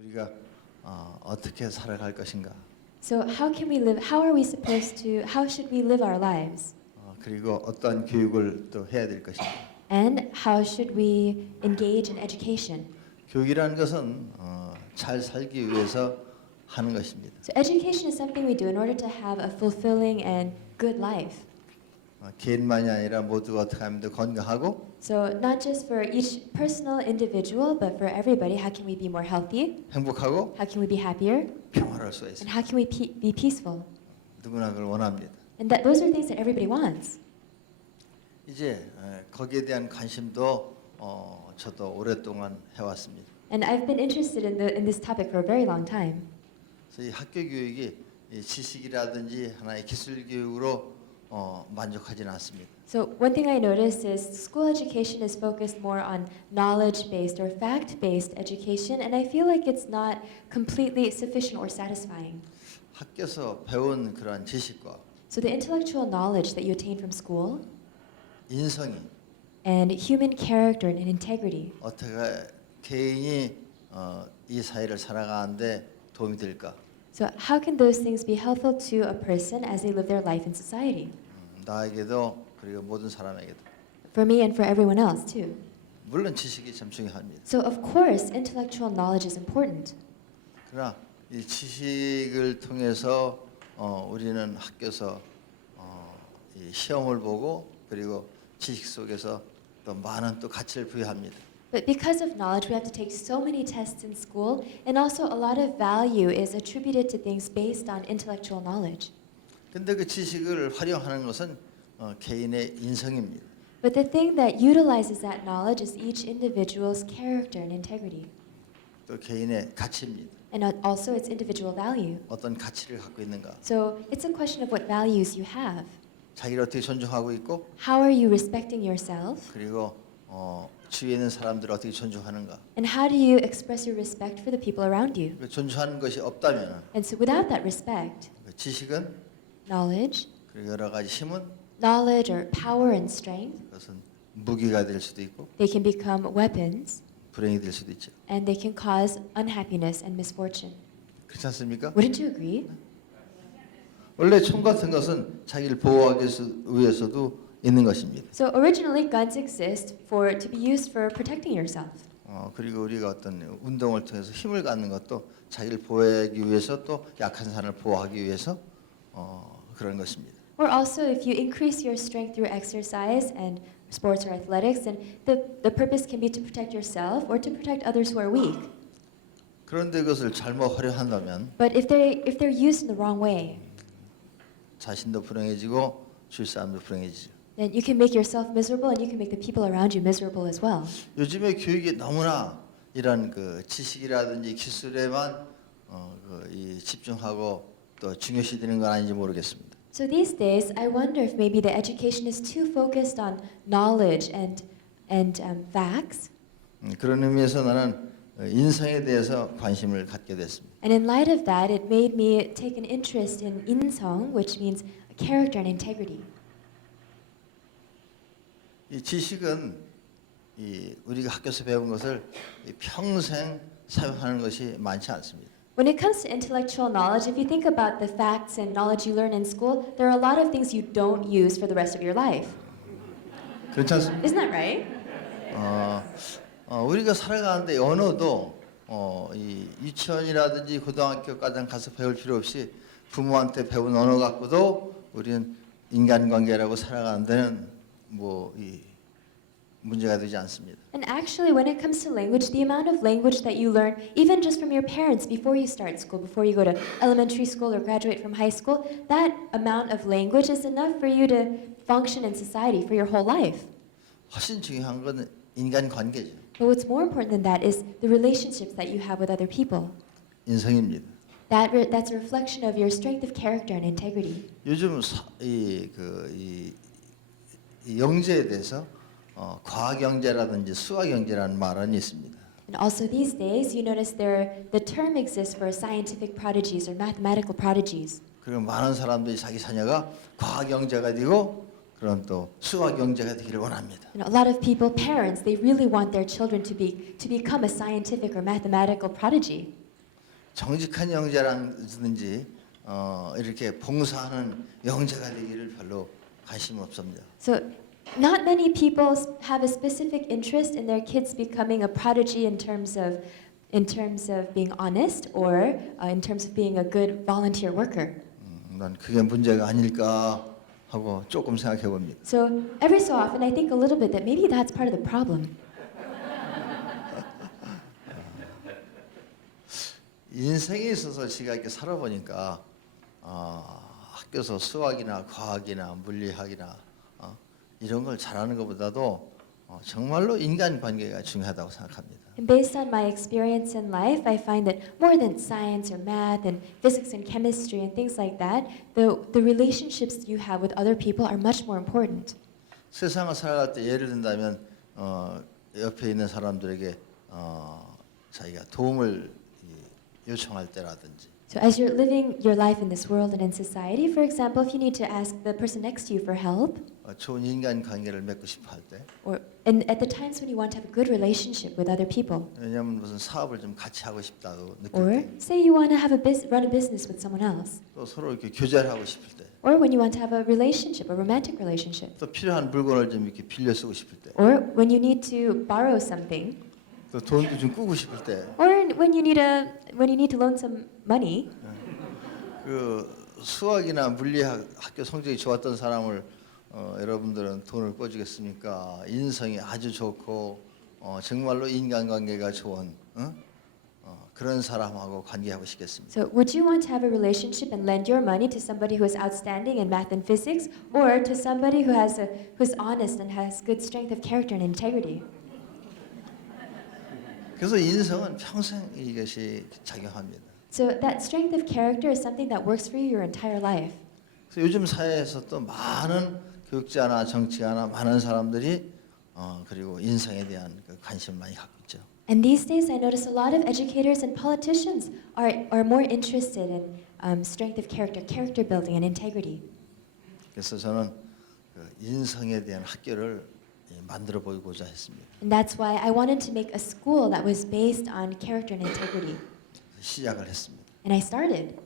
우리가 어떻게 살아갈 것인가? So how can we live? How are we supposed to? How should we live our lives? 그리고 어떤 교육을 또 해야 될 것인가? And how should we engage in education? 교육이라는 것은 잘 살기 위해서 하는 것입니다. So education is something we do in order to have a fulfilling and good life. 개인만이 아니라 모두가 어떻게 하면 더 건강하고 So not just for each personal individual, but for everybody. How can we be more healthy? 행복하고 How can we be happier? 평화로울 수가 And 있습니다. how can we be peaceful? 누구나 그걸 원합니다. And those are things that everybody wants. 이제 거기에 대한 관심도 저도 오랫동안 해왔습니다. And I've been interested in this topic for a very long time. 그래서 이 학교 교육이 이 지식이라든지 하나의 기술 교육으로 만족하지는 않습니다. So one thing I noticed is school education is focused more on knowledge-based or fact-based education, and I feel like it's not completely sufficient or satisfying. 학교에서 배운 그런 지식과 So the intellectual knowledge that you attain from school 인성이 and human character and integrity, 어떻게 개인이 이 사회를 살아가는데 도움이 될까? so how can those things be helpful to a person as they live their life in society? 나에게도 그리고 모든 사람에게도. For me and for everyone else too. 물론 지식이 참 중요합니다. So of course, intellectual knowledge is important. 그러나 이 지식을 통해서 우리는 학교에서 이 시험을 보고 그리고 지식 속에서 또 많은 또 가치를 부여합니다. But because of knowledge, we have to take so many tests in school, and also a lot of value is attributed to things based on intellectual knowledge. 근데 그 지식을 활용하는 것은 개인의 인성입니다. But the thing that utilizes that knowledge is each individual's character and integrity, 또 개인의 가치입니다. and also its individual value. 어떤 가치를 갖고 있는가? So it's a question of what values you have. 자기를 어떻게 존중하고 있고 How are you respecting yourself? 그리고 주위에 있는 사람들을 어떻게 존중하는가? And how do you express your respect for the people around you? 그 존중하는 것이 없다면 And so without that respect, 지식은 knowledge, 그리고 여러 가지 힘은 knowledge or power and strength, 그것은 무기가 될 수도 있고 they can become weapons, 불행이 될 수도 있죠. and they can cause unhappiness and misfortune. 그렇지 않습니까? Wouldn't you agree? 원래 총 같은 것은 자기를 보호하기 위해서도 있는 것입니다. So originally guns exist to be used for protecting yourself. 그리고 우리가 어떤 운동을 통해서 힘을 갖는 것도 자기를 보호하기 위해서 또 약한 사람을 보호하기 위해서 그런 것입니다. Or also if you increase your strength through exercise and sports or athletics, then the purpose can be to protect yourself or to protect others who are weak. 그런데 그것을 잘못 활용한다면 But if they're used in the wrong way, 자신도 불행해지고 주위 사람도 불행해지죠. then you can make yourself miserable and you can make the people around you miserable as well. 요즘에 교육이 너무나 이런 그 지식이라든지 기술에만 이 집중하고 또 중요시 되는 건 아닌지 모르겠습니다. So these days, I wonder if maybe the education is too focused on knowledge and facts. 그런 의미에서 나는 인성에 대해서 관심을 갖게 됐습니다. And in light of that, it made me take an interest in 인성, which means character and integrity. 이 지식은 우리가 학교에서 배운 것을 평생 사용하는 것이 많지 않습니다. When it comes to intellectual knowledge, if you think about the facts and knowledge you learn in school, there are a lot of things you don't use for the rest of your life. 그렇지 않습니까? Isn't that right? 우리가 살아가는데 언어도 이 유치원이라든지 고등학교까지 가서 배울 필요 없이 부모한테 배운 언어 갖고도 우리는 인간관계라고 살아가는 데는 문제가 되지 않습니다. And actually, when it comes to language, the amount of language that you learn, even just from your parents before you start school, before you go to elementary school or graduate from high school, that amount of language is enough for you to function in society for your whole life. 훨씬 중요한 건 인간관계죠. But what's more important than that is the relationships that you have with other people. 인성입니다. That's a reflection of your strength of character and integrity. 요즘 이 영재에 대해서 과학영재라든지 수학영재라는 말은 있습니다. And also these days, you notice the term exists for scientific prodigies or mathematical prodigies. 그리고 많은 사람들이 자기 자녀가 과학영재가 되고 그런 또 수학영재가 되기를 원합니다. And a lot of people, parents, they really want their children to become a scientific or mathematical prodigy. 정직한 영재라든지 이렇게 봉사하는 영재가 되기를 별로 관심 없습니다. So, not many people have a specific interest in their kids becoming a prodigy in terms of being honest or in terms of being a good volunteer worker. 난 그게 문제가 아닐까 하고 조금 생각해 봅니다. So, every so often, I think a little bit that maybe that's part of the problem. 인생에 있어서 제가 이렇게 살아보니까 학교에서 수학이나 과학이나 물리학이나 이런 걸 잘하는 것보다도 정말로 인간관계가 중요하다고 생각합니다. And based on my experience in life, I find that more than science or math and physics and chemistry and things like that, the relationships you have with other people are much more important. 세상을 살아갈 때 예를 든다면 옆에 있는 사람들에게 자기가 도움을 요청할 때라든지 So as you're living your life in this world and in society, for example, if you need to ask the person next to you for help, 좋은 인간관계를 맺고 싶어 할 때 and at the times when you want to have a good relationship with other people, 왜냐하면 무슨 사업을 좀 같이 하고 싶다고 느낄 or 때 say you want to have run a business with someone else, 또 서로 이렇게 교제를 하고 싶을 때 or when you want to have a relationship, a romantic relationship, 또 필요한 물건을 좀 이렇게 빌려 쓰고 싶을 때 or when you need to borrow something, 또 돈도 좀 꾸고 싶을 때 or when you need to loan some money. 그 수학이나 물리학 학교 성적이 좋았던 사람을 여러분들은 돈을 꿔주겠습니까? 인성이 아주 좋고 정말로 인간관계가 좋은 그런 사람하고 관계하고 싶겠습니다. So, would you want to have a relationship and lend your money to somebody who is outstanding in math and physics, or to somebody who's honest and has good strength of character and integrity? 그래서 인성은 평생 이것이 작용합니다. So, that strength of character is something that works for you your entire life. 그래서 요즘 사회에서 또 많은 교육자나 정치가나 많은 사람들이 그리고 인성에 대한 그 관심을 많이 갖고 있죠. And these days, I notice a lot of educators and politicians are more interested in strength of character, character building, and integrity. 그래서 저는 그 인성에 대한 학교를 만들어 보고자 했습니다. And that's why I wanted to make a school that was based on character and integrity. 시작을 했습니다. And I started.